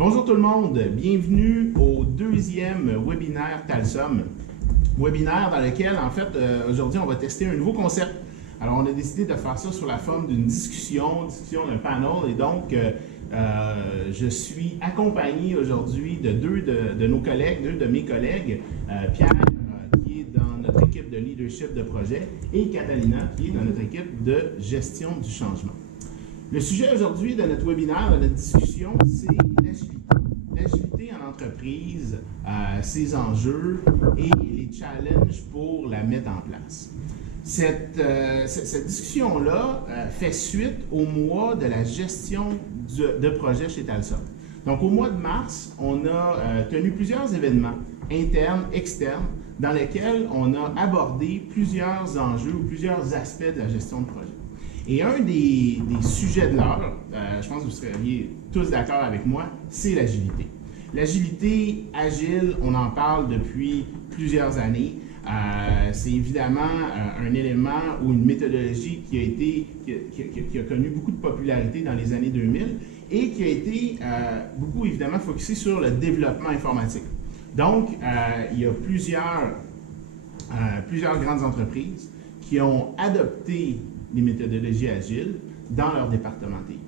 Bonjour tout le monde, bienvenue au deuxième webinaire Talsom. Webinaire dans lequel, en fait, aujourd'hui, on va tester un nouveau concept. Alors, on a décidé de faire ça sous la forme d'une discussion d'un panel, et donc, je suis accompagné aujourd'hui de deux de mes collègues, Pierre, qui est dans notre équipe de leadership de projet, et Catalina, qui est dans notre équipe de gestion du changement. Le sujet aujourd'hui de notre webinaire, de notre discussion, c'est l'agilité. L'agilité en entreprise, ses enjeux et les challenges pour la mettre en place. Cette discussion-là fait suite au mois de la gestion de projet chez Talsom. Donc, au mois de mars, on a tenu plusieurs événements internes, externes, dans lesquels on a abordé plusieurs enjeux ou plusieurs aspects de la gestion de projet. Et un des sujets de l'heure, je pense que vous seriez tous d'accord avec moi, c'est l'agilité. L'agilité agile, on en parle depuis plusieurs années. C'est évidemment un élément ou une méthodologie qui a connu beaucoup de popularité dans les années 2000 et qui a été beaucoup évidemment focusé sur le développement informatique. Donc, il y a plusieurs grandes entreprises qui ont adopté les méthodologies agiles dans leur département TI.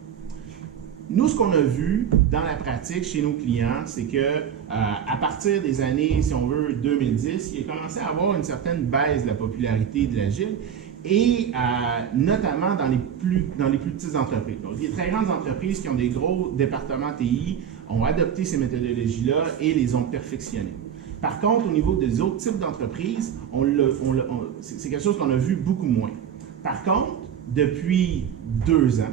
Nous, ce qu'on a vu dans la pratique chez nos clients, c'est que à partir des années, si on veut, 2010, il a commencé à avoir une certaine baisse de la popularité de l'agile, et notamment dans les plus petites entreprises. Donc, les très grandes entreprises qui ont des gros départements TI ont adopté ces méthodologies-là et les ont perfectionnées. Par contre, au niveau des autres types d'entreprises, c'est quelque chose qu'on a vu beaucoup moins. Par contre, depuis 2 ans,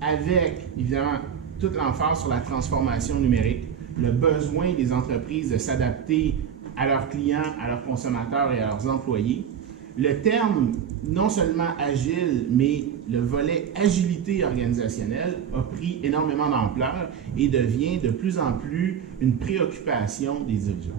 avec évidemment toute l'emphase sur la transformation numérique, le besoin des entreprises de s'adapter à leurs clients, à leurs consommateurs et à leurs employés, le terme non seulement agile, mais le volet agilité organisationnelle a pris énormément d'ampleur et devient de plus en plus une préoccupation des dirigeants.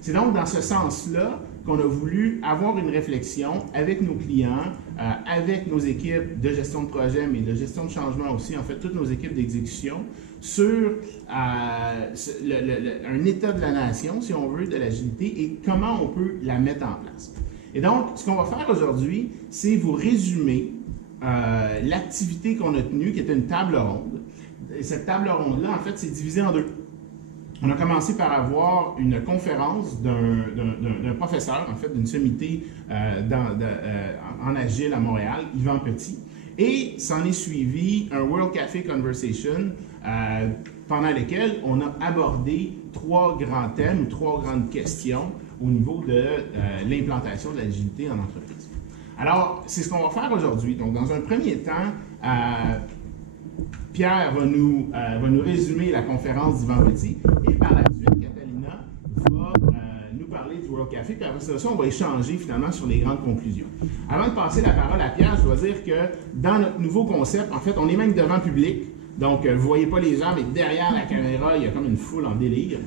C'est donc dans ce sens-là qu'on a voulu avoir une réflexion avec nos clients, avec nos équipes de gestion de projet, mais de gestion de changement aussi, en fait, toutes nos équipes d'exécution, sur un état de la nation, si on veut, de l'agilité et comment on peut la mettre en place. Et donc, ce qu'on va faire aujourd'hui, c'est vous résumer l'activité qu'on a tenue, qui était une table ronde. Et cette table ronde-là, en fait, c'est divisé en deux. On a commencé par avoir une conférence d'un professeur, en fait, d'une sommité en Agile à Montréal, Yvan Petit, et s'en est suivi un World Café Conversation pendant lequel on a abordé 3 grands thèmes ou 3 grandes questions au niveau de l'implantation de l'agilité en entreprise. Alors, c'est ce qu'on va faire aujourd'hui. Donc, dans un premier temps, Pierre va nous résumer la conférence d'Yvan Petit et par la suite, Catalina va nous parler du World Café. Puis après ça, on va échanger finalement sur les grandes conclusions. Avant de passer la parole à Pierre, je dois dire que dans notre nouveau concept, en fait, on est même devant public. Donc, vous ne voyez pas les gens, mais derrière la caméra, il y a comme une foule en délire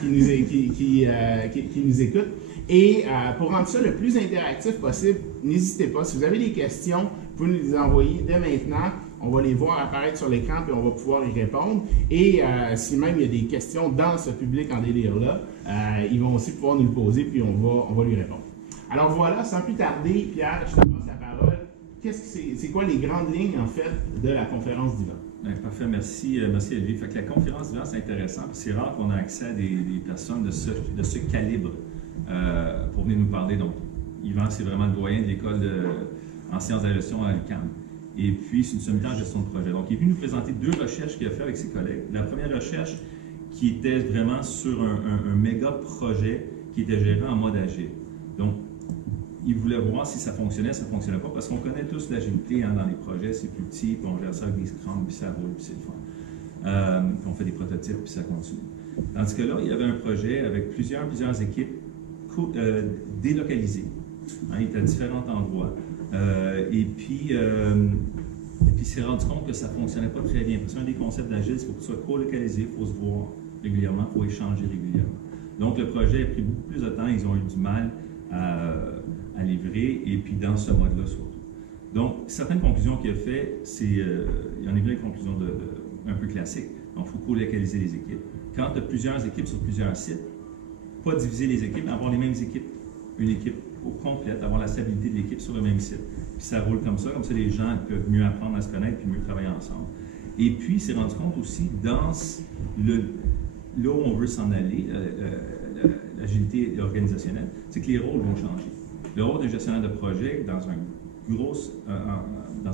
qui nous écoute. Et pour rendre ça le plus interactif possible, n'hésitez pas. Si vous avez des questions, vous pouvez nous les envoyer dès maintenant. On va les voir apparaître sur l'écran puis on va pouvoir y répondre. Et si même il y a des questions dans ce public en délire-là, ils vont aussi pouvoir nous le poser puis on va lui répondre. Alors voilà, sans plus tarder, Pierre, je te passe la parole. C'est quoi les grandes lignes, en fait, de la conférence d'Yvan? Bien, parfait, merci Olivier. Fait que la conférence d'Yvan, c'est intéressant. C'est rare qu'on ait accès à des personnes de ce calibre pour venir nous parler. Donc, Yvan, c'est vraiment le doyen de l'école en sciences de la gestion à l'UQAM. Et puis, c'est une sommité en gestion de projet. Donc, il est venu nous présenter 2 recherches qu'il a fait avec ses collègues. La première recherche qui était vraiment sur un méga projet qui était géré en mode agile. Donc, il voulait voir si ça fonctionnait pas, parce qu'on connaît tous l'agilité dans les projets, c'est plus petit, puis on gère ça avec des scrums, puis ça roule, puis c'est le fun. Puis on fait des prototypes, puis ça continue. Tandis que là, il y avait un projet avec plusieurs équipes délocalisées. Il était à différents endroits. Et puis, il s'est rendu compte que ça ne fonctionnait pas très bien. Parce qu'un des concepts d'agile, c'est qu'il faut que ce soit co-localisé, il faut se voir régulièrement, il faut échanger régulièrement. Donc, le projet a pris beaucoup plus de temps, ils ont eu du mal à livrer, et puis dans ce mode-là surtout. Donc, certaines conclusions qu'il a fait, il y en a des conclusions un peu classiques. Donc, il faut co-localiser les équipes. Quand tu as plusieurs équipes sur plusieurs sites, pas diviser les équipes, mais avoir les mêmes équipes. Une équipe au complète, avoir la stabilité de l'équipe sur le même site. Puis ça roule comme ça les gens peuvent mieux apprendre à se connaître et mieux travailler ensemble. Et puis, il s'est rendu compte aussi, là où on veut s'en aller, l'agilité organisationnelle, c'est que les rôles vont changer. Le rôle d'un gestionnaire de projet dans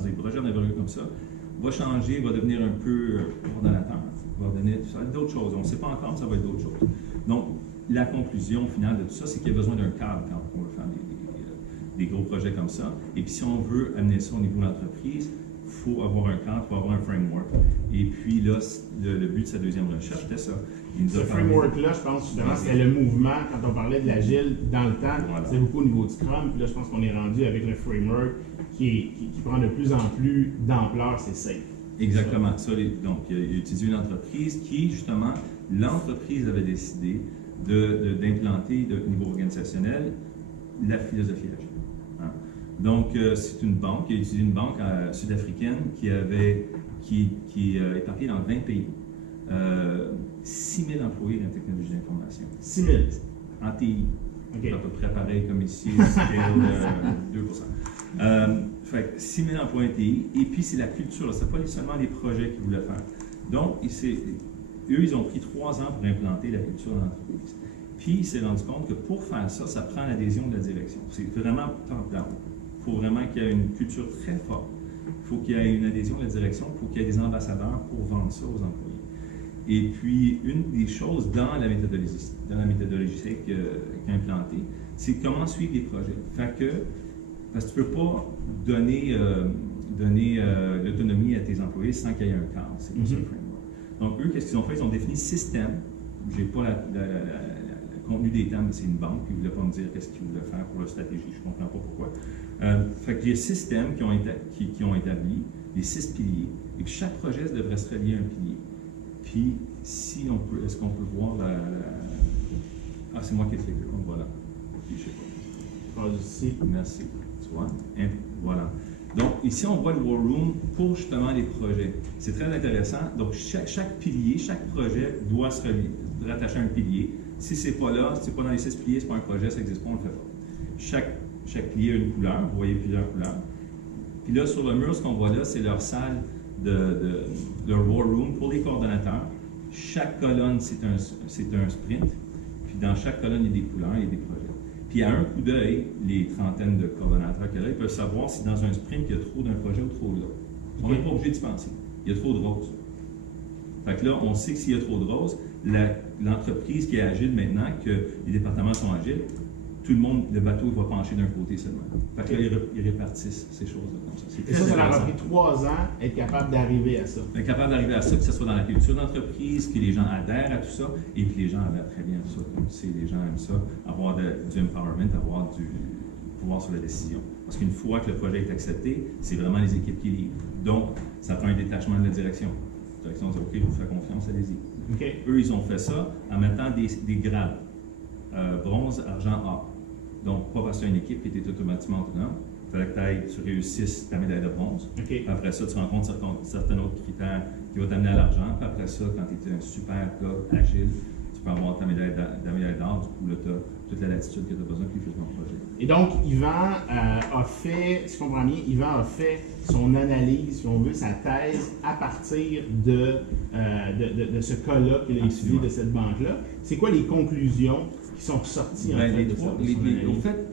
des projets d'envergure comme ça va changer, va devenir un peu coordonnateur, ça va être d'autres choses. On ne sait pas encore, mais ça va être d'autres choses. Donc, la conclusion finale de tout ça, c'est qu'il y a besoin d'un cadre quand on veut faire des gros projets comme ça. Et puis, si on veut amener ça au niveau de l'entreprise, il faut avoir un cadre, il faut avoir un framework. Et puis là, le but de sa deuxième recherche, c'était ça. Ce framework-là, je pense justement, c'était le mouvement, quand on parlait de l'agile dans le temps, c'est beaucoup au niveau du Scrum. Puis là, je pense qu'on est rendu avec le framework qui prend de plus en plus d'ampleur, c'est SAFe. Exactement. Donc, il a utilisé une entreprise qui, justement, l'entreprise avait décidé d'implanter au niveau organisationnel la philosophie agile. Hein? Donc, c'est une banque, il a utilisé une banque sud-africaine qui est éparpillée dans 20 pays. 6 000 employés dans la technologie d'information. 6 000? En TI. Okay. À peu près pareil comme ici, c'était 2%. Fait 6 000 employés en TI. Et puis, c'est la culture. Ce n'est pas seulement les projets qu'ils voulaient faire. Donc, eux, ils ont pris 3 ans pour implanter la culture dans l'entreprise. Puis, il s'est rendu compte que pour faire ça, ça prend l'adhésion de la direction. C'est vraiment top-down. Il faut vraiment qu'il y ait une culture très forte. Il faut qu'il y ait une adhésion de la direction. Il faut qu'il y ait des ambassadeurs pour vendre ça aux employés. Et puis, une des choses dans la méthodologie qu'il a implantée, c'est comment suivre les projets. Parce que tu ne peux pas donner l'autonomie à tes employés sans qu'il y ait un cadre. C'est pas ça le framework. Donc, eux, qu'est-ce qu'ils ont fait? Ils ont défini système. Je n'ai pas le contenu des thèmes, c'est une banque, puis ils ne voulaient pas me dire qu'est-ce qu'ils voulaient faire pour leur stratégie. Je ne comprends pas pourquoi. Il y a 6 systèmes qui ont établi, les 6 piliers, et puis chaque projet devrait se relier à un pilier. Puis, est-ce qu'on peut voir Ah, c'est moi qui ai fait. Donc, voilà. Puis, je sais pas. Merci. Tu vois? Voilà. Donc, ici, on voit le War Room pour justement les projets. C'est très intéressant. Donc, chaque pilier, chaque projet doit se rattacher à un pilier. Si ce n'est pas là, si ce n'est pas dans les 6 piliers, ce n'est pas un projet, ça n'existe pas, on ne le fait pas. Chaque pilier a une couleur. Vous voyez plusieurs couleurs. Puis là, sur le mur, ce qu'on voit là, c'est leur salle leur War Room pour les coordonnateurs. Chaque colonne, c'est un sprint. Puis dans chaque colonne, il y a des couleurs, il y a des projets. Puis à un coup d'œil, les trentaines de coordonnateurs qu'il y a là, ils peuvent savoir si dans un sprint, il y a trop d'un projet ou trop de l'autre. On n'est pas obligé d'y penser. Il y a trop de roses. Fait que là, on sait que s'il y a trop de roses, l'entreprise qui est agile maintenant, que les départements sont agiles, tout le monde, le bateau va pencher d'un côté seulement. Fait que là, ils répartissent ces choses-là comme ça. Et ça leur a pris 3 ans, être capable d'arriver à ça. Être capable d'arriver à ça, que ce soit dans la culture d'entreprise, que les gens adhèrent à tout ça, et que les gens adhèrent très bien à ça. Comme tu sais, les gens aiment ça, avoir du empowerment, avoir du pouvoir sur la décision. Parce qu'une fois que le projet est accepté, c'est vraiment les équipes qui livrent. Donc, ça prend un détachement de la direction. La direction dit « OK, je vous fais confiance, allez-y. Okay. » Eux, ils ont fait ça en mettant des grades. Bronze, argent, A. Donc, pas parce que tu as une équipe qui était automatiquement autonome. Il fallait que tu réussisses ta médaille de bronze. Okay. Après ça, tu rencontres certains autres critères qui vont t'amener à l'argent. Puis après ça, quand tu es un super gars agile, tu peux avoir ta médaille d'or. Du coup, là, tu as toute la latitude que tu as besoin pour faire ton projet. Et donc, Yvan a fait, si je comprends bien, Yvan a fait son analyse, si on veut, sa thèse à partir de ce cas-là qu'il a étudié, de cette banque-là. C'est quoi les conclusions qui sont ressorties en fait de ça? En fait,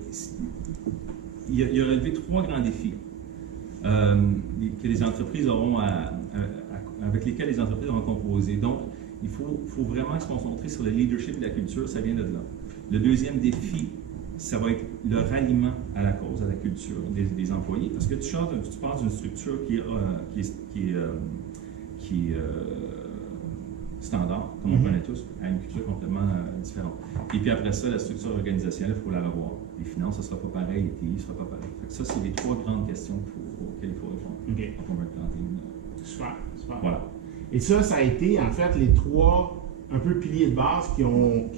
il a relevé 3 grands défis que les entreprises auront avec lesquels les entreprises auront composé. Donc, il faut vraiment se concentrer sur le leadership et la culture, ça vient de là. Le deuxième défi, ça va être le ralliement à la cause, à la culture des employés, parce que tu pars d'une structure qui est standard, comme on connaît tous, à une culture complètement différente. Et puis après ça, la structure organisationnelle, il faut la revoir. Les finances, ce ne sera pas pareil, les TI ne sera pas pareil. Ça, c'est les 3 grandes questions auxquelles il faut répondre. Okay. On va implanter Super. Voilà. Et ça a été en fait les 3 un peu piliers de base qui ont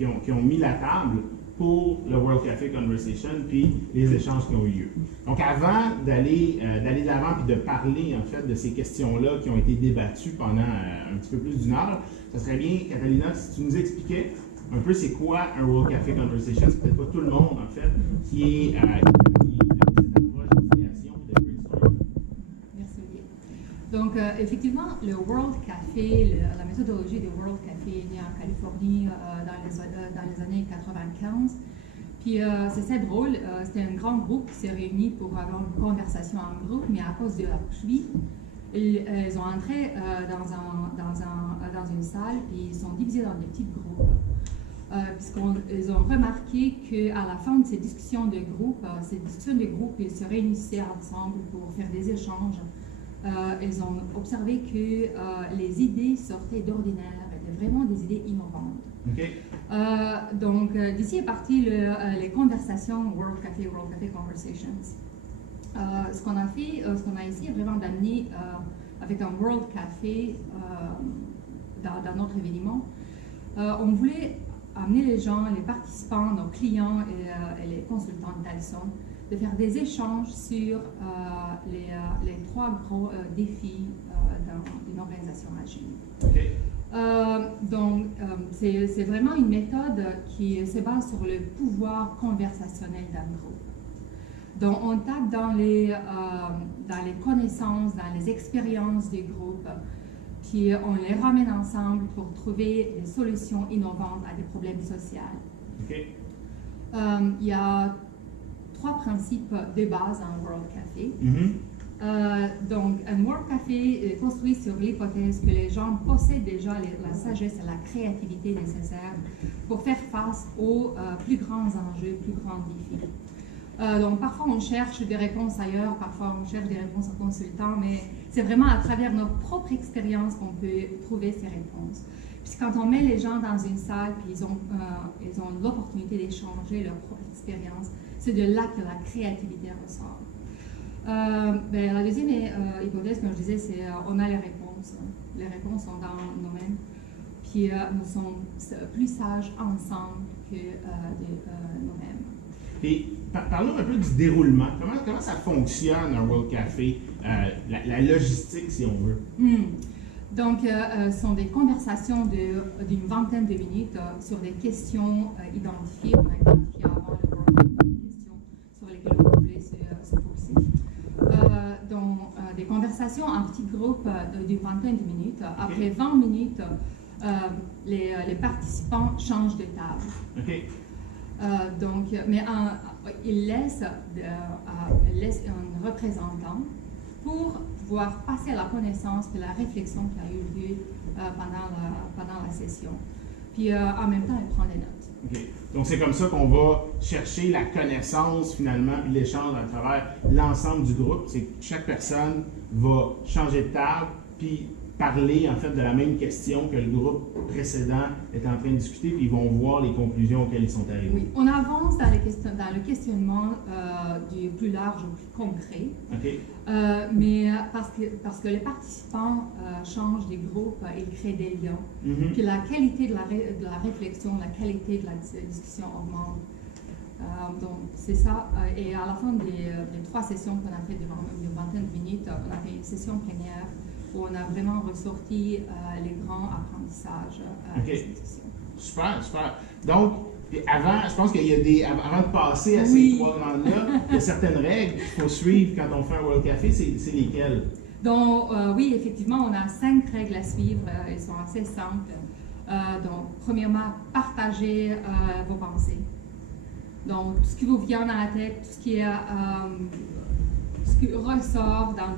mis la table pour le World Café Conversation puis les échanges qui ont eu lieu. Donc, avant d'aller de l'avant et de parler, en fait, de ces questions-là qui ont été débattues pendant un petit peu plus d'une heure, ce serait bien, Catalina, si tu nous expliquais un peu c'est quoi un World Café Conversation. C'est peut-être pas tout le monde, en fait, qui est cette approche d'idéation de brainstorm. Merci, Olivier. Donc, effectivement, le World Café, la méthodologie du World Café est née en Californie dans les années 95. Puis, c'est assez drôle, c'était un grand groupe qui s'est réuni pour avoir une conversation en groupe, mais à cause de la pluie, ils ont entré dans une salle et ils sont divisés dans des petits groupes. Puisqu'ils ont remarqué qu'à la fin de ces discussions de groupe, ils se réunissaient ensemble pour faire des échanges. Ils ont observé que les idées sortaient d'ordinaire, étaient vraiment des idées innovantes. Okay. Donc, d'ici est parti les conversations World Café Conversations. Ce qu'on a essayé vraiment d'amener avec un World Café dans notre événement, on voulait amener les gens, les participants, nos clients et les consultants de Talsom, de faire des échanges sur les trois gros défis d'une organisation agile. Okay. Donc, c'est vraiment une méthode qui se base sur le pouvoir conversationnel d'un groupe. Donc, on tape dans les connaissances, dans les expériences des groupes, puis on les ramène ensemble pour trouver des solutions innovantes à des problèmes sociaux. Okay. Il y a 3 principes de base en World Café. Donc, un World Café est construit sur l'hypothèse que les gens possèdent déjà la sagesse et la créativité nécessaires pour faire face aux plus grands enjeux, plus grands défis. Donc, parfois, on cherche des réponses ailleurs, parfois, on cherche des réponses aux consultants, mais c'est vraiment à travers notre propre expérience qu'on peut trouver ces réponses. Puis, quand on met les gens dans une salle, puis ils ont l'opportunité d'échanger leur propre expérience, c'est de là que la créativité ressort. La deuxième hypothèse, comme je disais, c'est on a les réponses. Les réponses sont dans nous-mêmes. Puis, nous sommes plus sages ensemble que nous-mêmes. Et parlons un peu du déroulement. Comment ça fonctionne un World Café, la logistique, si on veut? Donc, ce sont des conversations d'une vingtaine de minutes sur des questions identifiées. On a identifié avant le World Café des questions sur lesquelles on voulait se focuser. Donc, des conversations en petits groupes d'une vingtaine de minutes. Après 20 minutes, les participants changent de table. Okay. Mais il laisse un représentant pour pouvoir passer à la connaissance de la réflexion qui a eu lieu pendant la session. Puis en même temps, il prend des notes. Okay. Donc c'est comme ça qu'on va chercher la connaissance finalement, puis l'échange à travers l'ensemble du groupe. C'est que chaque personne va changer de table, puis parler en fait de la même question que le groupe précédent est en train de discuter, puis ils vont voir les conclusions auxquelles ils sont arrivés. Oui, on avance dans le questionnement du plus large au plus concret. Okay. Mais parce que les participants changent des groupes, ils créent des liens. Puis la qualité de la réflexion, la qualité de la discussion augmente. Donc c'est ça. Et à la fin des 3 sessions qu'on a fait durant une vingtaine de minutes, on a fait une session plénière où on a vraiment ressorti les grands apprentissages de cette discussion. Super, super. Donc, avant, je pense qu'il y a avant de passer à ces 3 grandes-là, il y a certaines règles qu'il faut suivre quand on fait un World Café. C'est lesquelles? Donc, oui, effectivement, on a 5 règles à suivre. Elles sont assez simples. Donc, premièrement, partagez vos pensées. Donc, tout ce qui vous vient dans la tête, tout ce qui ressort dans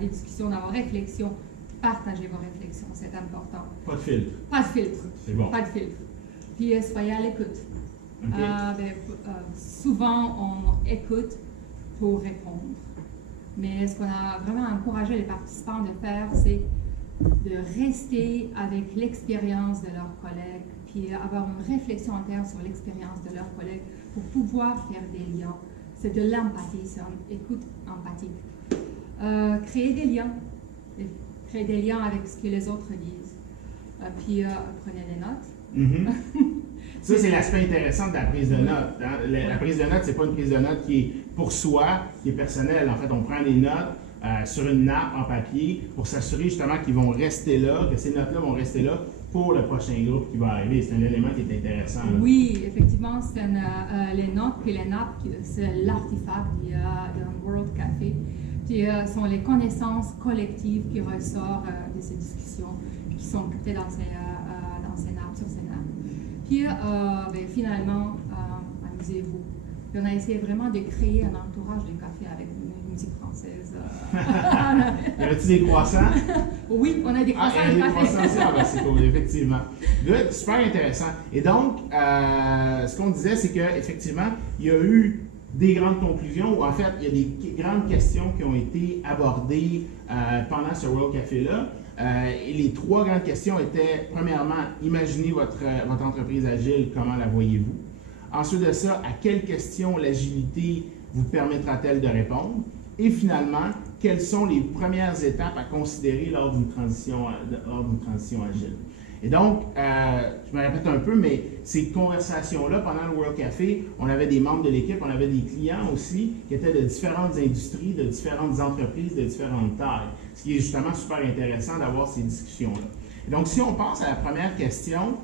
des discussions, dans vos réflexions, partagez vos réflexions, c'est important. Pas de filtre. Pas de filtre. C'est bon. Pas de filtre. Puis soyez à l'écoute. Okay. Souvent, on écoute pour répondre. Mais ce qu'on a vraiment encouragé les participants de faire, c'est de rester avec l'expérience de leurs collègues, puis avoir une réflexion interne sur l'expérience de leurs collègues pour pouvoir faire des liens. C'est de l'empathie, c'est une écoute empathique. Créer des liens. Créer des liens avec ce que les autres disent. Puis prenez des notes. Ça, c'est l'aspect intéressant de la prise de notes. Hein. La prise de notes, c'est pas une prise de notes qui est pour soi, qui est personnelle. En fait, on prend les notes sur une nappe en papier pour s'assurer justement qu'ils vont rester là, que ces notes-là vont rester là pour le prochain groupe qui va arriver. C'est un élément qui est intéressant. Là. Oui, effectivement, c'est les notes puis les nappes, c'est l'artefact d'un World Café. Puis sont les connaissances collectives qui ressortent de ces discussions, qui sont captées dans ces nappes, sur ces nappes. Puis finalement, amusez-vous. Puis on a essayé vraiment de créer un entourage de café avec une musique française. Y avait-tu des croissants? Oui, on a des croissants et de des café. croissants, c'est cool, effectivement. Good, super intéressant. Et donc, ce qu'on disait, c'est qu'effectivement, il y a eu des grandes conclusions, ou en fait, il y a des grandes questions qui ont été abordées pendant ce World Café-là. Et les 3 grandes questions étaient, premièrement, imaginez votre entreprise agile, comment la voyez-vous? Ensuite de ça, à quelles questions l'agilité vous permettra-t-elle de répondre? Et finalement, quelles sont les premières étapes à considérer lors d'une transition agile? Et donc, je me répète un peu, mais ces conversations-là, pendant le World Café, on avait des membres de l'équipe, on avait des clients aussi qui étaient de différentes industries, de différentes entreprises, de différentes tailles. Ce qui est justement super intéressant d'avoir ces discussions-là. Et donc, si on passe à la première question,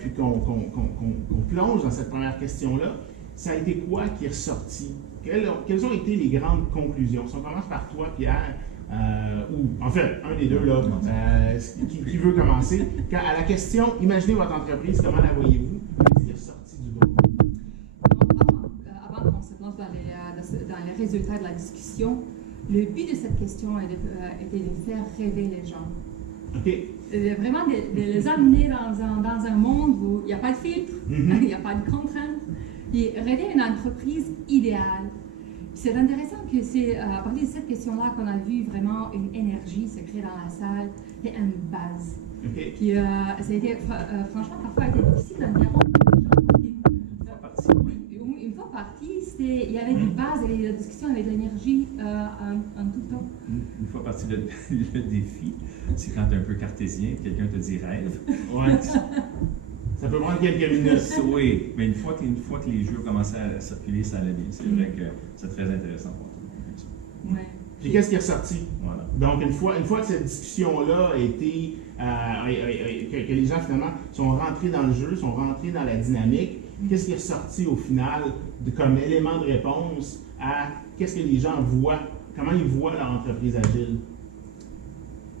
puis qu'on plonge dans cette première question-là, ça a été quoi qui est ressorti? Quelles ont été les grandes conclusions? Si on commence par toi, Pierre, ou en fait, un des deux, là, qui veut commencer. À la question, imaginez votre entreprise, comment la voyez-vous? Qu'est-ce qui est ressorti du groupe? Avant qu'on se lance dans les résultats de la discussion, le but de cette question était de faire rêver les gens. OK. Vraiment de les amener dans un monde où il n'y a pas de filtre, il n'y a pas de contraintes, et rêver une entreprise idéale. C'est intéressant que c'est à partir de cette question-là qu'on a vu vraiment une énergie se créer dans la salle et une base. Okay. Puis ça a été, franchement, parfois a été difficile d'interrompre les gens. Une fois parti, il y avait des bases, il y avait des discussions avec l'énergie en tout temps. Une fois parti, le défi, c'est quand tu es un peu cartésien, quelqu'un te dit rêve. Ouais. Ça peut prendre quelques minutes. Oui, mais une fois que les jeux ont commencé à circuler, ça allait bien. C'est vrai que c'est très intéressant pour tout le monde. Ouais. Puis qu'est-ce qui est ressorti? Voilà. Donc, une fois que cette discussion-là a été, que les gens finalement sont rentrés dans le jeu, sont rentrés dans la dynamique, qu'est-ce qui est ressorti au final comme élément de réponse à qu'est-ce que les gens voient, comment ils voient leur entreprise agile?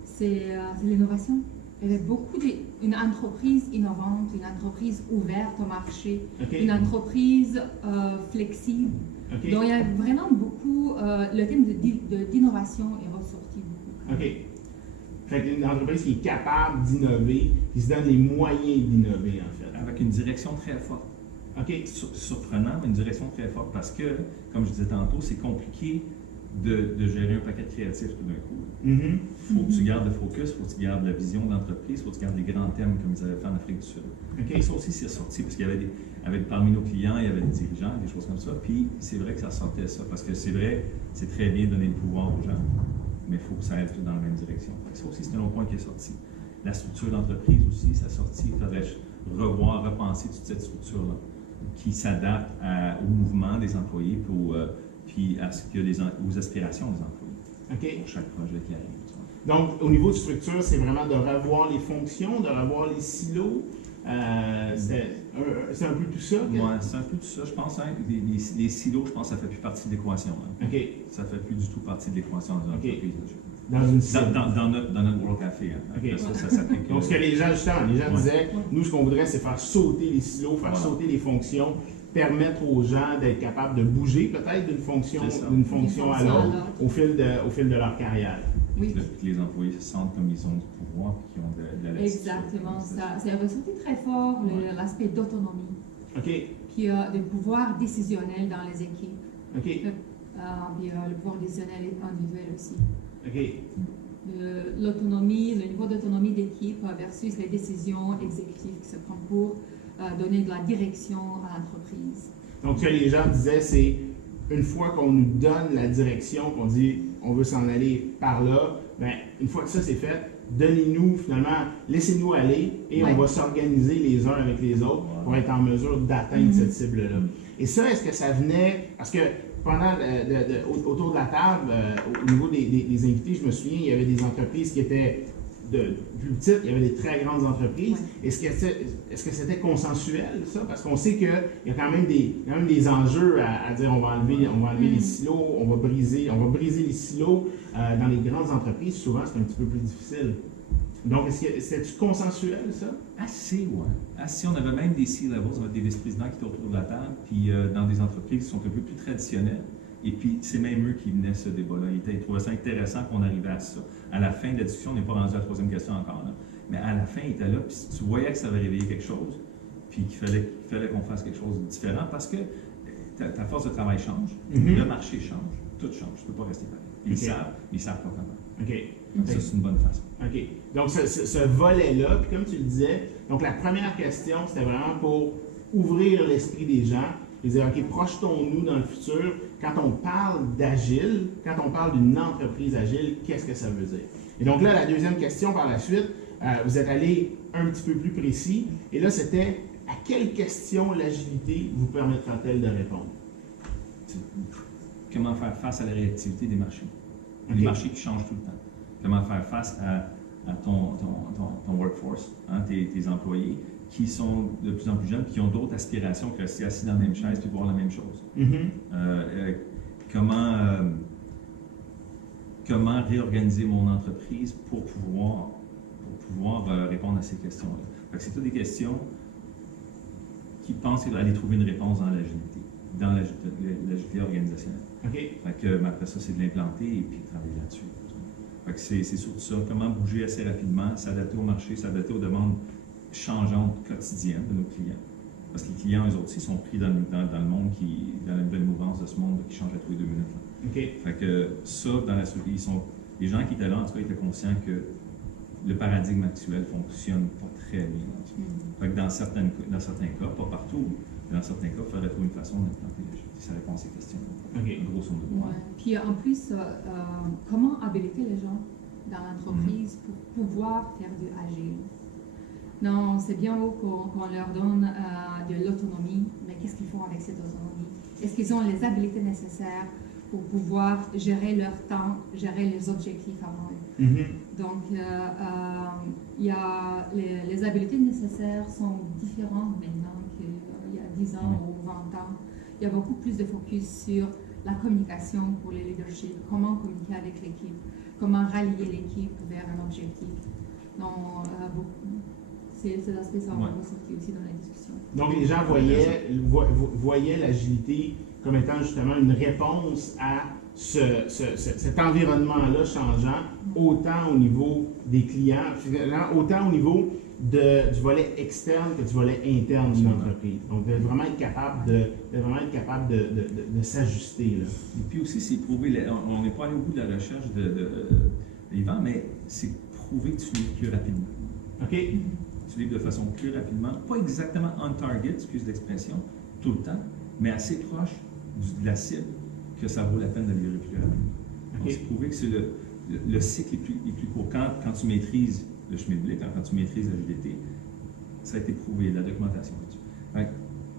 C'est l'innovation. Il y avait une entreprise innovante, une entreprise ouverte au marché, une entreprise flexible. Donc, il y a vraiment beaucoup, le thème d'innovation est ressorti beaucoup. OK. Fait qu'une entreprise qui est capable d'innover, qui se donne les moyens d'innover, en fait. Avec une direction très forte. OK. Surprenant, mais une direction très forte parce que, comme je disais tantôt, c'est compliqué de gérer un paquet de créatifs tout d'un coup. Il faut que tu gardes le focus, il faut que tu gardes la vision de l'entreprise, il faut que tu gardes les grands thèmes comme ils avaient fait en Afrique du Sud. Okay. Ça aussi, c'est ressorti parce qu'il y avait parmi nos clients, il y avait des dirigeants, des choses comme ça. Puis c'est vrai que ça sortait ça parce que c'est vrai, c'est très bien de donner le pouvoir aux gens, mais il faut que ça aille tout dans la même direction. Ça aussi, c'est un autre point qui est sorti. La structure d'entreprise aussi, ça a sorti. Il faudrait revoir, repenser toute cette structure-là qui s'adapte au mouvement des employés puis à aux aspirations des employés pour chaque projet qui arrive. Donc, au niveau de structure, c'est vraiment de revoir les fonctions, de revoir les silos. C'est un peu tout ça? Oui, c'est un peu tout ça. Je pense, les silos, je pense que ça ne fait plus partie de l'équation. Hein. OK. Ça ne fait plus du tout partie de l'équation dans une entreprise. Dans notre World Café. Hein. Okay. Ça s'applique. Donc, ce que les gens disaient, nous, ce qu'on voudrait, c'est faire sauter les silos, faire sauter les fonctions, permettre aux gens d'être capables de bouger peut-être d'une fonction à l'autre au fil de leur carrière. Oui. Que les employés se sentent comme ils ont du pouvoir et qu'ils ont de la latitude. Exactement. Ça a ressorti très fort l'aspect d'autonomie. OK. Puis de pouvoir décisionnel dans les équipes. OK. Puis le pouvoir décisionnel individuel aussi. OK. L'autonomie, le niveau d'autonomie d'équipe versus les décisions exécutives qui se prennent pour donner de la direction à l'entreprise. Donc, ce que les gens disaient, c'est une fois qu'on nous donne la direction, qu'on dit on veut s'en aller par là, bien, une fois que ça c'est fait, donnez-nous finalement, laissez-nous aller et on va s'organiser les uns avec les autres pour être en mesure d'atteindre cette cible-là. Et ça, est-ce que ça venait, parce que pendant, autour de la table, au niveau des invités, je me souviens, il y avait des entreprises qui étaient plus petites, il y avait des très grandes entreprises. Est-ce que c'était consensuel, ça? Parce qu'on sait qu'il y a quand même des enjeux à dire on va enlever les silos, on va briser les silos. Dans les grandes entreprises, souvent, c'est un petit peu plus difficile. Donc, c'était-tu consensuel, ça? Assez, oui. Assez. On avait même des C-levels, on avait des vice-présidents qui étaient autour de la table, puis dans des entreprises qui sont un peu plus traditionnelles. Et puis, c'est même eux qui venaient ce débat-là. Ils trouvaient ça intéressant qu'on arrivait à ça. À la fin de la discussion, on n'est pas rendu à la troisième question encore là. Mais à la fin, ils étaient là, puis tu voyais que ça avait réveillé quelque chose, puis qu'il fallait qu'on fasse quelque chose de différent parce que ta force de travail change, le marché change, tout change. Tu ne peux pas rester pareil. Ils savent pas comment. Donc, ça, c'est une bonne façon. OK. Donc, ce volet-là, puis comme tu le disais, donc la première question, c'était vraiment pour ouvrir l'esprit des gens et dire, OK, projetons-nous dans le futur. Quand on parle d'agile, quand on parle d'une entreprise agile, qu'est-ce que ça veut dire? Et donc là, la deuxième question par la suite, vous êtes allé un petit peu plus précis. Et là, c'était, à quelle question l'agilité vous permettra-t-elle de répondre? Comment faire face à la réactivité des marchés? Les marchés qui changent tout le temps. Comment faire face à ton workforce, hein, tes employés, qui sont de plus en plus jeunes, qui ont d'autres aspirations que rester assis dans la même chaise et voir la même chose. Comment réorganiser mon entreprise pour pouvoir répondre à ces questions-là. C'est toutes des questions qui pensent aller trouver une réponse dans l'agilité organisationnelle. Après ça, c'est de l'implanter et puis de travailler là-dessus. C'est surtout ça, comment bouger assez rapidement, s'adapter au marché, s'adapter aux demandes changeantes quotidiennes de nos clients. Parce que les clients, eux autres aussi, sont pris dans le monde, dans la nouvelle mouvance de ce monde qui change à tous les 2 minutes. Fait que ça, dans la société, les gens qui étaient là, en tout cas, étaient conscients que le paradigme actuel ne fonctionne pas très bien. Fait que dans certains cas, pas partout, mais dans certains cas, il faudrait trouver une façon d'implanter l'agilité. Ça répond à ces questions. Grosso modo. Puis en plus, comment habiliter les gens dans l'entreprise pour pouvoir faire du agile? Non, c'est bien beau qu'on leur donne de l'autonomie, mais qu'est-ce qu'ils font avec cette autonomie? Est-ce qu'ils ont les habiletés nécessaires pour pouvoir gérer leur temps, gérer les objectifs avant eux? Donc, il y a les habiletés nécessaires sont différentes maintenant qu'il y a 10 ans ou 20 ans. Il y a beaucoup plus de focus sur la communication pour les leaderships, comment communiquer avec l'équipe, comment rallier l'équipe vers un objectif. Donc, ces aspects sont ressortis aussi dans la discussion. Donc, les gens voyaient l'agilité comme étant justement une réponse à cet environnement-là changeant, autant au niveau des clients, autant au niveau du volet externe que du volet interne d'une entreprise. Donc, de vraiment être capable de s'ajuster. Et puis aussi, c'est prouver, on n'est pas allé au bout de la recherche d'Yvan, mais c'est prouver que tu livres plus rapidement. Tu livres de façon plus rapidement, pas exactement on target, excuse l'expression, tout le temps, mais assez proche de la cible que ça vaut la peine de livrer plus rapidement. Donc, c'est prouver que le cycle est plus court. Quand tu maîtrises le chemin de blé, quand tu maîtrises l'agilité, ça a été prouvé, la documentation là-dessus.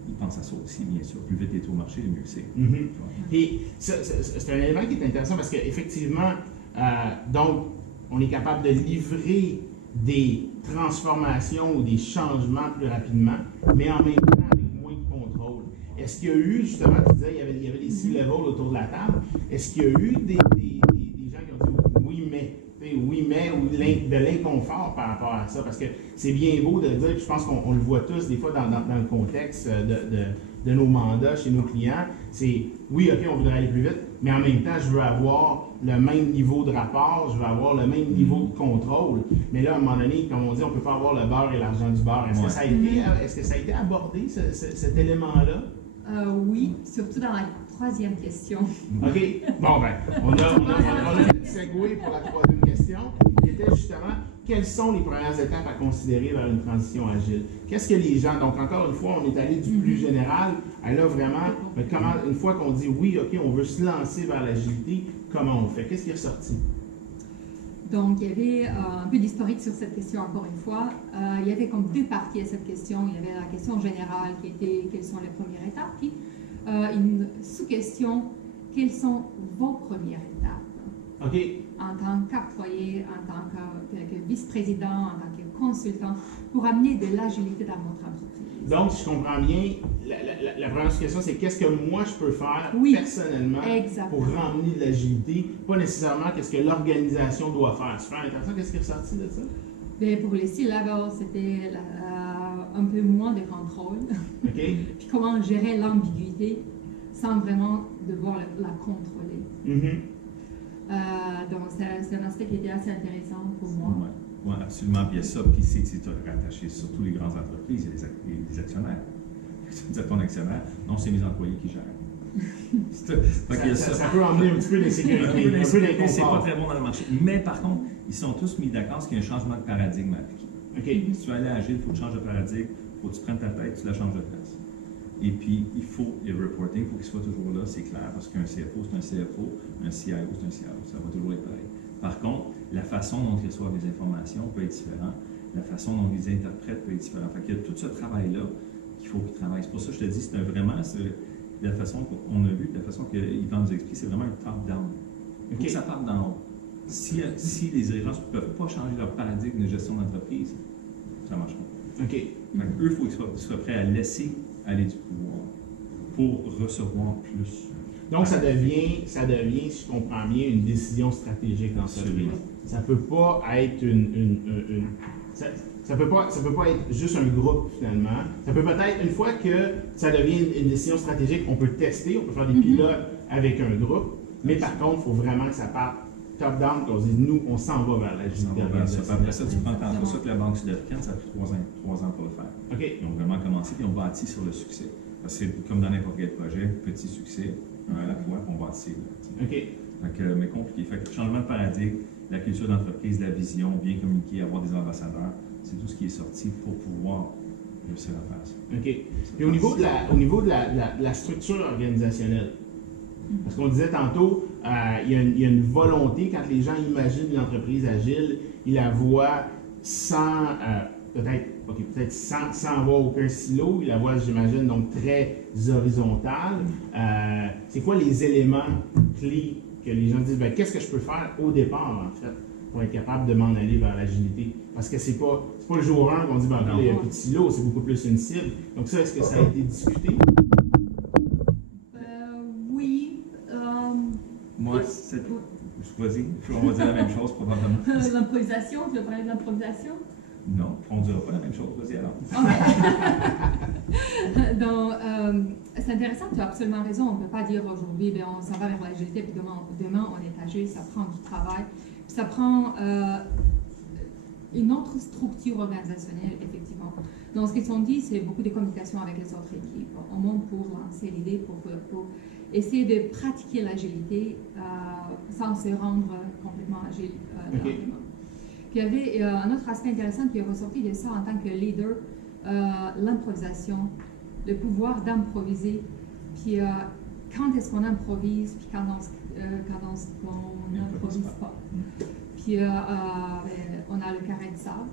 Ils pensent à ça aussi, bien sûr. Plus vite tu es au marché, le mieux c'est. Et c'est un élément qui est intéressant parce qu'effectivement, donc, on est capable de livrer des transformations ou des changements plus rapidement, mais en même temps avec moins de contrôle. Est-ce qu'il y a eu, justement, tu disais, il y avait des C-levels autour de la table, est-ce qu'il y a eu des gens qui ont dit oui, mais, ou de l'inconfort par rapport à ça? Parce que c'est bien beau de dire, puis je pense qu'on le voit tous des fois dans le contexte de nos mandats chez nos clients, c'est oui, OK, on voudrait aller plus vite, mais en même temps, je veux avoir le même niveau de rapport, je veux avoir le même niveau de contrôle. Mais là, à un moment donné, comme on dit, on ne peut pas avoir le beurre et l'argent du beurre. Est-ce que ça a été abordé, cet élément-là? Oui, surtout dans la troisième question. OK. Bon, ben, on a un segway pour la troisième question, qui était justement, quelles sont les premières étapes à considérer vers une transition agile? Qu'est-ce que les gens, donc encore une fois, on est allé du plus général à là vraiment, une fois qu'on dit oui, OK, on veut se lancer vers l'agilité, comment on fait? Qu'est-ce qui est ressorti? Donc, il y avait un peu d'historique sur cette question encore une fois. Il y avait comme deux parties à cette question. Il y avait la question générale qui était quelles sont les premières étapes, puis une sous-question, quelles sont vos premières étapes? OK. En tant qu'employé, en tant que vice-président, en tant que consultant, pour amener de l'agilité dans votre entreprise. Donc, si je comprends bien, la première question, c'est qu'est-ce que moi je peux faire personnellement pour ramener de l'agilité, pas nécessairement qu'est-ce que l'organisation doit faire. Super intéressant, qu'est-ce qui est ressorti de ça? Bien, pour les C-level, c'était un peu moins de contrôle. OK. Puis comment gérer l'ambiguïté sans vraiment devoir la contrôler. Donc, c'est un aspect qui était assez intéressant pour moi. Oui, absolument. Puis il y a ça, puis c'est rattaché surtout les grandes entreprises, il y a les actionnaires. Tu dis à ton actionnaire, non, c'est mes employés qui gèrent. Ça peut emmener un petit peu d'insécurité, un peu d'inconfort. C'est pas très bon dans le marché. Mais par contre, ils sont tous mis d'accord qu'il y a un changement de paradigme à appliquer. Okay. Si tu veux aller agile, il faut que tu changes de paradigme, il faut que tu prennes ta tête, tu la changes de place. Et puis, il faut, le reporting, il faut qu'il soit toujours là, c'est clair, parce qu'un CFO, c'est un CFO, un CIO, c'est un CIO, ça va toujours être pareil. Par contre, la façon dont ils reçoivent les informations peut être différente, la façon dont ils interprètent peut être différente. Fait qu'il y a tout ce travail-là qu'il faut qu'ils travaillent. C'est pour ça que je te dis, c'est vraiment la façon qu'on a vu, la façon qu'Yvan nous explique, c'est vraiment un top-down. Il faut que ça parte d'en haut. Si les dirigeants ne peuvent pas changer leur paradigme de gestion d'entreprise, ça ne marche pas. OK. Eux, il faut qu'ils soient prêts à laisser aller du pouvoir pour recevoir plus. Donc, ça devient, si je comprends bien, une décision stratégique dans ce cas. Ça ne peut pas être ça peut pas être juste un groupe, finalement. Ça peut peut-être, une fois que ça devient une décision stratégique, on peut tester, on peut faire des pilotes avec un groupe, mais par contre, il faut vraiment que ça parte top-down, qu'on se dise, nous, on s'en va vers l'agilité organisationnelle. Après ça, tu prends le temps. C'est pour ça que la Banque sud-africaine, ça fait 3 ans pour le faire. Okay. Ils ont vraiment commencé, puis ils ont bâti sur le succès. Parce que c'est comme dans n'importe quel projet, petit succès, un à la fois, on bâtit. OK. Mais compliqué. Fait que changement de paradigme, la culture d'entreprise, la vision, bien communiquer, avoir des ambassadeurs, c'est tout ce qui est sorti pour pouvoir réussir à faire ça. OK. Puis au niveau de la structure organisationnelle, parce qu'on disait tantôt, il y a une volonté, quand les gens imaginent une entreprise agile, ils la voient sans, peut-être sans avoir aucun silo, ils la voient, j'imagine, donc très horizontale. C'est quoi les éléments clés que les gens disent, ben, qu'est-ce que je peux faire au départ, en fait, pour être capable de m'en aller vers l'agilité? Parce que c'est pas le jour 1 qu'on dit, ben, il y a un peu de silo, c'est beaucoup plus une cible. Donc ça, est-ce que ça a été discuté? Oui. Moi, vas-y, on va dire la même chose probablement. L'improvisation, tu veux parler de l'improvisation? Non, on ne dira pas la même chose, vas-y alors. Okay. Donc, c'est intéressant, tu as absolument raison. On ne peut pas dire aujourd'hui, bien, on s'en va vers l'agilité, puis demain on est agile, ça prend du travail. Puis ça prend une autre structure organisationnelle, effectivement. Donc, ce qu'ils ont dit, c'est beaucoup de communication avec les autres équipes, au moins pour lancer l'idée, pour essayer de pratiquer l'agilité sans se rendre complètement agile. Okay. Puis il y avait un autre aspect intéressant qui est ressorti de ça en tant que leader, l'improvisation, le pouvoir d'improviser. Puis quand est-ce qu'on improvise, puis quand est-ce qu'on n'improvise pas. Puis on a le carré de sable.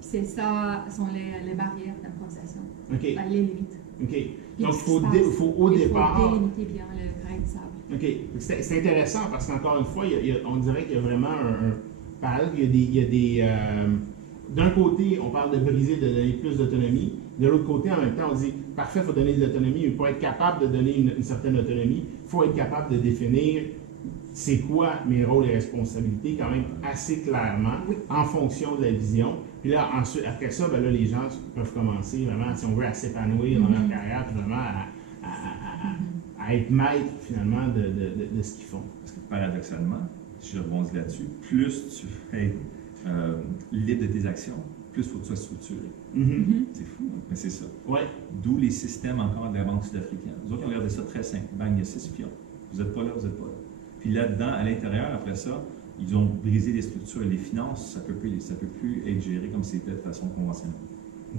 C'est ça, sont les barrières d'improvisation, les limites. OK. Donc, il faut au départ... Il faut délimiter bien le carré de sable. OK. C'est intéressant parce qu'encore une fois, on dirait qu'il y a vraiment d'un côté, on parle de briser, de donner plus d'autonomie. De l'autre côté, en même temps, on dit, parfait, il faut donner de l'autonomie, mais pour être capable de donner une certaine autonomie, il faut être capable de définir c'est quoi mes rôles et responsabilités quand même assez clairement en fonction de la vision. Puis là, ensuite, après ça, ben là, les gens peuvent commencer vraiment, si on veut, à s'épanouir dans leur carrière, puis vraiment à être maître finalement de ce qu'ils font. Parce que paradoxalement, si je rebondis là-dessus, plus tu es libre de tes actions, plus il faut que tu sois structuré. C'est fou, hein? Mais c'est ça. Ouais. D'où les systèmes encore de la Banque sud-africaine. Nous autres, on regardait ça très simple. Bang, il y a 6 pions. Vous n'êtes pas là, vous n'êtes pas là. Puis là-dedans, à l'intérieur, après ça, ils ont brisé les structures. Les finances, ça ne peut plus être géré comme c'était de façon conventionnelle.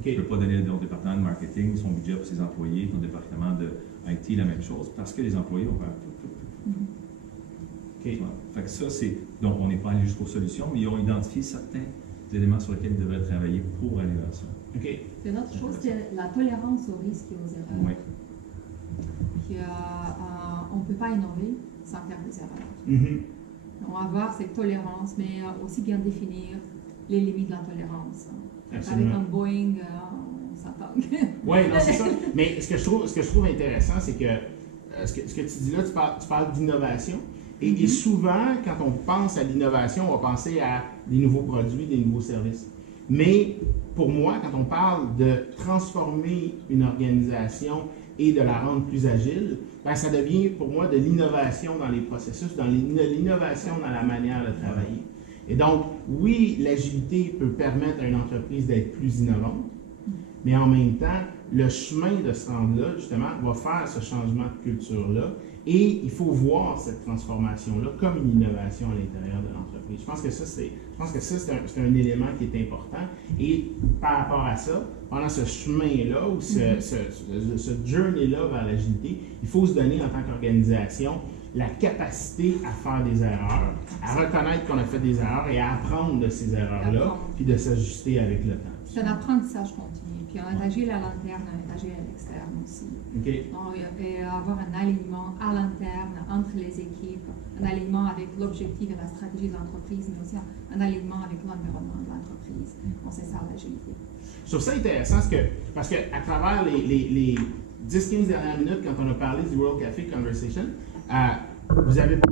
Tu ne peux pas donner au département de marketing son budget pour ses employés, ton département de IT, la même chose, parce que les employés vont faire tout. OK. Ouais. Fait que ça, c'est. Donc, on n'est pas allé jusqu'aux solutions, mais ils ont identifié certains éléments sur lesquels ils devraient travailler pour aller vers ça. OK. Et l'autre chose, c'est la tolérance aux risques et aux erreurs. Oui. Puis, on ne peut pas innover sans faire des erreurs. Mhm. On va avoir cette tolérance, mais aussi bien définir les limites de la tolérance. Absolument. Avec un Boeing, on s'attend. Oui, non, c'est ça. Mais ce que je trouve intéressant, c'est que ce que tu dis là, tu parles d'innovation. Et souvent, quand on pense à l'innovation, on va penser à des nouveaux produits, des nouveaux services. Mais pour moi, quand on parle de transformer une organisation et de la rendre plus agile, ben, ça devient pour moi de l'innovation dans les processus, dans l'innovation dans la manière de travailler. Et donc, oui, l'agilité peut permettre à une entreprise d'être plus innovante, mais en même temps, le chemin de se rendre là, justement, va faire ce changement de culture-là. Et il faut voir cette transformation-là comme une innovation à l'intérieur de l'entreprise. Je pense que ça, c'est un élément qui est important. Et par rapport à ça, pendant ce chemin-là, ou ce journey-là vers l'agilité, il faut se donner en tant qu'organisation la capacité à faire des erreurs, à reconnaître qu'on a fait des erreurs et à apprendre de ces erreurs-là, puis de s'ajuster avec le temps. C'est un apprentissage continu. Puis on est agile à l'interne, on est agile à l'externe aussi. Okay. Donc, et avoir un alignement à l'interne entre les équipes, un alignement avec l'objectif et la stratégie de l'entreprise, mais aussi un alignement avec l'environnement de l'entreprise. Donc c'est ça l'agilité. Je trouve ça intéressant parce que à travers les 10-15 dernières minutes, quand on a parlé du World Café Conversation, vous n'avez pas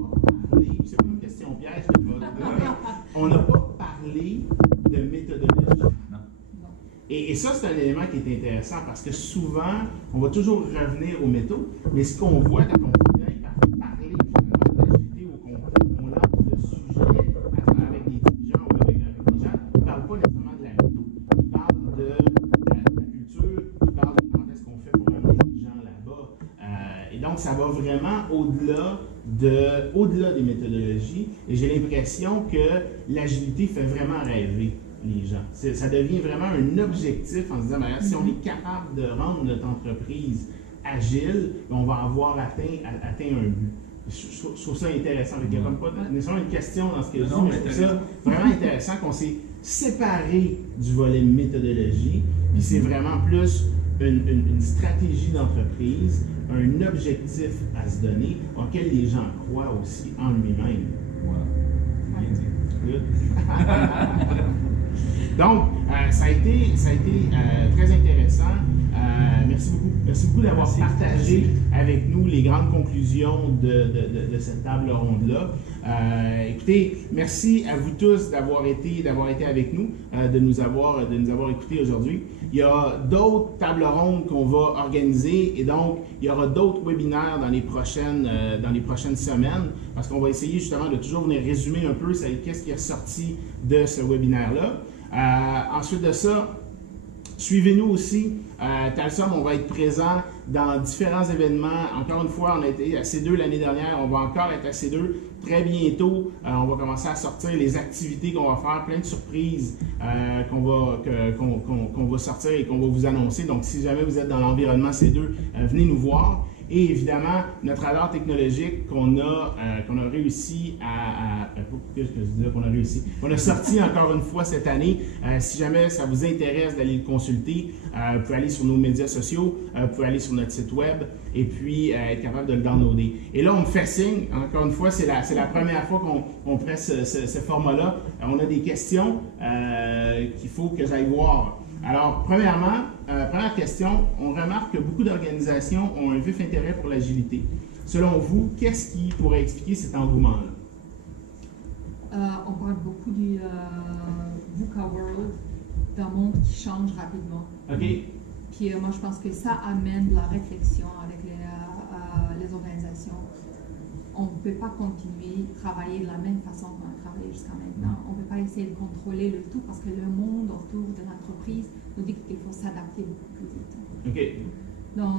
parlé, c'est pas une question piège, on n'a pas parlé de méthodologie. Et ça, c'est un élément qui est intéressant parce que souvent, on va toujours revenir aux métaux, mais ce qu'on voit quand on vient parler finalement d'agilité ou qu'on lance le sujet avec des dirigeants ou avec des gens, ils ne parlent pas nécessairement de la méthode. Ils parlent de la culture, ils parlent de comment est-ce qu'on fait pour amener les gens là-bas. Et donc, ça va vraiment au-delà des méthodologies. Et j'ai l'impression que l'agilité fait vraiment rêver les gens. Ça devient vraiment un objectif en se disant, ben, si on est capable de rendre notre entreprise agile, on va avoir atteint un but. Je trouve ça intéressant. Il n'y a comme pas nécessairement une question dans ce que je dis, mais je trouve ça vraiment intéressant qu'on s'est séparé du volet méthodologie, puis c'est vraiment plus une stratégie d'entreprise, un objectif à se donner, auquel les gens croient aussi en lui-même. Voilà. Bien dit. Good. Donc, ça a été très intéressant. Merci beaucoup d'avoir partagé avec nous les grandes conclusions de cette table ronde-là. Écoutez, merci à vous tous d'avoir été avec nous, de nous avoir écoutés aujourd'hui. Il y a d'autres tables rondes qu'on va organiser et donc il y aura d'autres webinaires dans les prochaines semaines parce qu'on va essayer justement de toujours venir résumer un peu qu'est-ce qui est ressorti de ce webinaire-là. Ensuite de ça, suivez-nous aussi. Talsom, on va être présent dans différents événements. Encore une fois, on a été à C2 l'année dernière. On va encore être à C2 très bientôt. On va commencer à sortir les activités qu'on va faire, plein de surprises qu'on va sortir et qu'on va vous annoncer. Donc, si jamais vous êtes dans l'environnement C2, venez nous voir. Et évidemment, notre alerte technologique qu'on a réussi qu'on a sorti encore une fois cette année. Si jamais ça vous intéresse d'aller le consulter, vous pouvez aller sur nos médias sociaux, vous pouvez aller sur notre site web et puis être capable de le downloader. Et là, on me fait signe, encore une fois, c'est la première fois qu'on presse ce format-là. On a des questions qu'il faut que j'aille voir. Alors, première question, on remarque que beaucoup d'organisations ont un vif intérêt pour l'agilité. Selon vous, qu'est-ce qui pourrait expliquer cet engouement-là? On parle beaucoup du VUCA World, d'un monde qui change rapidement. OK. Puis moi, je pense que ça amène de la réflexion avec les organisations. On ne peut pas continuer à travailler de la même façon qu'on a travaillé jusqu'à maintenant. On ne peut pas essayer de contrôler le tout parce que le monde autour de l'entreprise nous dit qu'il faut s'adapter beaucoup plus vite. OK. Donc,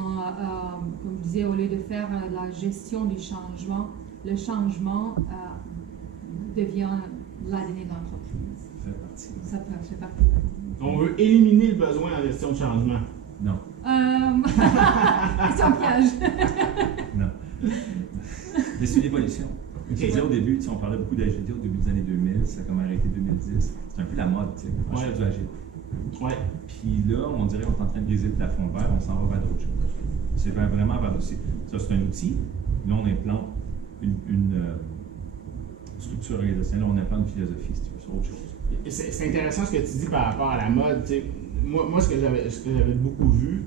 comme je disais, au lieu de faire la gestion du changement, le changement devient l'ADN de l'entreprise. Ça fait partie de l'ADN. On veut éliminer le besoin en gestion de changement. Non. Question piège. Non. Mais c'est une évolution. Je disais au début, on parlait beaucoup d'agilité au début des années 2000, ça a comme arrêté 2010. C'est un peu la mode, tu sais. Moi, je fais du agile. Ouais. Puis là, on dirait qu'on est en train de briser le plafond de verre, on s'en va vers d'autres choses. C'est vraiment vers aussi. Ça, c'est un outil. Là, on implante une structure organisationnelle, on implante une philosophie, c'est autre chose. C'est intéressant ce que tu dis par rapport à la mode. Tu sais. Moi, ce que j'avais beaucoup vu,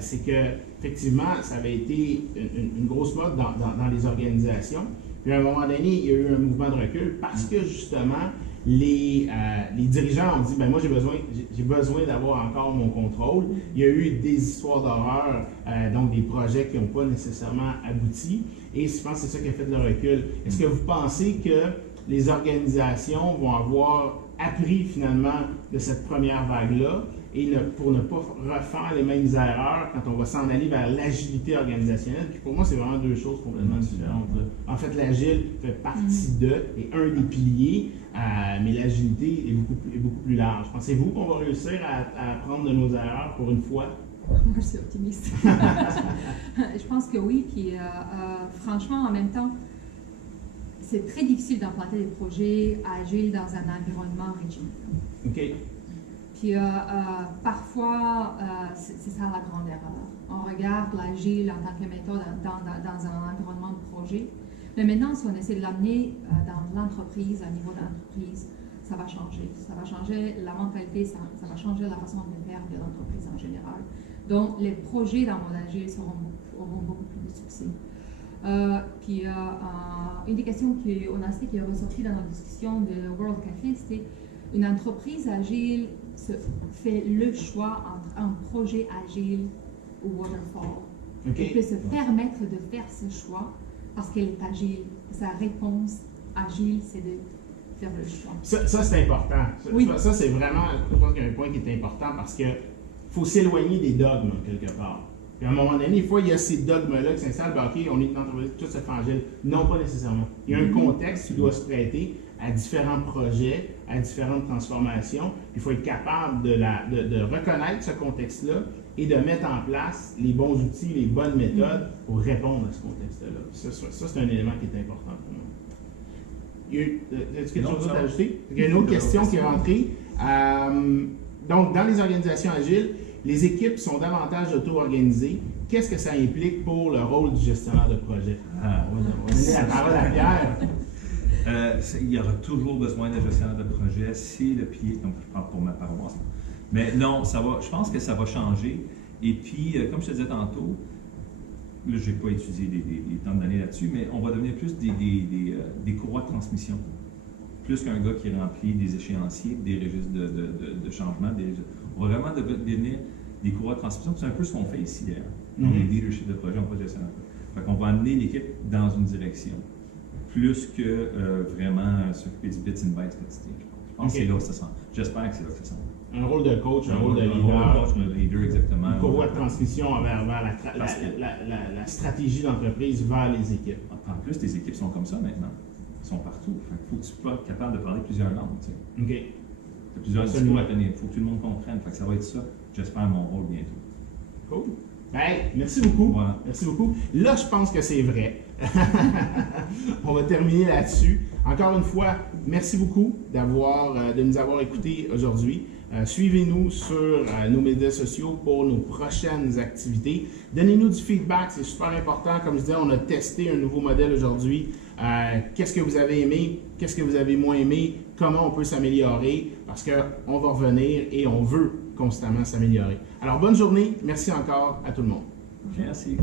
c'est que effectivement, ça avait été une grosse mode dans les organisations. Puis à un moment donné, il y a eu un mouvement de recul parce que justement, les dirigeants ont dit ben moi j'ai besoin d'avoir encore mon contrôle. Il y a eu des histoires d'horreur, donc des projets qui n'ont pas nécessairement abouti. Et je pense que c'est ça qui a fait le recul. Est-ce que vous pensez que les organisations vont avoir appris finalement de cette première vague-là et pour ne pas refaire les mêmes erreurs quand on va s'en aller vers l'agilité organisationnelle? Puis pour moi, c'est vraiment deux choses complètement différentes. En fait, l'agile fait partie et un des piliers, mais l'agilité est beaucoup plus large. Pensez-vous qu'on va réussir à apprendre de nos erreurs pour une fois? Moi, je suis optimiste. Je pense que oui. Puis franchement, en même temps, c'est très difficile d'implanter des projets agiles dans un environnement rigide. OK. Puis parfois, c'est ça la grande erreur. On regarde l'agile en tant que méthode dans un environnement de projet. Mais maintenant, si on essaie de l'amener dans l'entreprise, à niveau d'entreprise, ça va changer. Ça va changer la mentalité, ça va changer la façon de faire de l'entreprise en général. Donc, les projets dans mon agile auront beaucoup plus de succès. Puis, une des questions qui est ressortie dans notre discussion de World Café, c'était une entreprise agile fait le choix entre un projet agile ou waterfall. Okay. Elle peut se permettre de faire ce choix parce qu'elle est agile. Sa réponse agile, c'est de faire le choix. Ça c'est important. Oui. Ça, c'est vraiment, je pense qu'il y a un point qui est important parce que faut s'éloigner des dogmes, quelque part. Puis à un moment donné, il y a ces dogmes-là qui s'installent, ben, OK, on est une entreprise, tout se fait en agile. Non, pas nécessairement. Il y a un contexte qui doit se prêter à différents projets, à différentes transformations. Il faut être capable de reconnaître ce contexte-là et de mettre en place les bons outils, les bonnes méthodes pour répondre à ce contexte-là. Ça c'est un élément qui est important pour moi. Est-ce qu'il y a quelque chose d'autre à ajouter? Il y a une autre question qui est rentrée. Donc, dans les organisations agiles, les équipes sont davantage auto-organisées. Qu'est-ce que ça implique pour le rôle du gestionnaire de projet? On va donner la parole à Pierre. Il y aura toujours besoin d'un gestionnaire de projet. C'est le pied, donc je parle pour ma paroisse. Mais non, je pense que ça va changer. Et puis, comme je te disais tantôt, là, je n'ai pas étudié des temps d'années là-dessus, mais on va devenir plus des courroies de transmission. Plus qu'un gars qui remplit des échéanciers, des registres de changement. On va vraiment devenir des courroies de transmission. C'est un peu ce qu'on fait ici, d'ailleurs. On est leadership de projet, on n'est pas gestionnaire. Fait qu'on va amener l'équipe dans une direction, plus que vraiment s'occuper du bits and bytes quotidien. Je pense que c'est là que ça sent. J'espère que c'est là que ça sent. Un rôle de coach, un rôle de leader. Un rôle de coach, un leader, exactement. Une courroie de transmission vers la stratégie d'entreprise vers les équipes. En plus, les équipes sont comme ça maintenant. Ils sont partout. Il faut que tu sois capable de parler plusieurs langues. Tu sais. OK. Tu as plusieurs discours à tenir. Il faut que tout le monde comprenne. Fait que ça va être ça. J'espère mon rôle bientôt. Cool. Hey, merci beaucoup. Voilà. Merci beaucoup. Là, je pense que c'est vrai. On va terminer là-dessus. Encore une fois, merci beaucoup de nous avoir écoutés aujourd'hui. Suivez-nous sur nos médias sociaux pour nos prochaines activités. Donnez-nous du feedback, c'est super important. Comme je disais, on a testé un nouveau modèle aujourd'hui. Qu'est-ce que vous avez aimé? Qu'est-ce que vous avez moins aimé? Comment on peut s'améliorer? Parce qu'on va revenir et on veut constamment s'améliorer. Alors, bonne journée. Merci encore à tout le monde. Merci.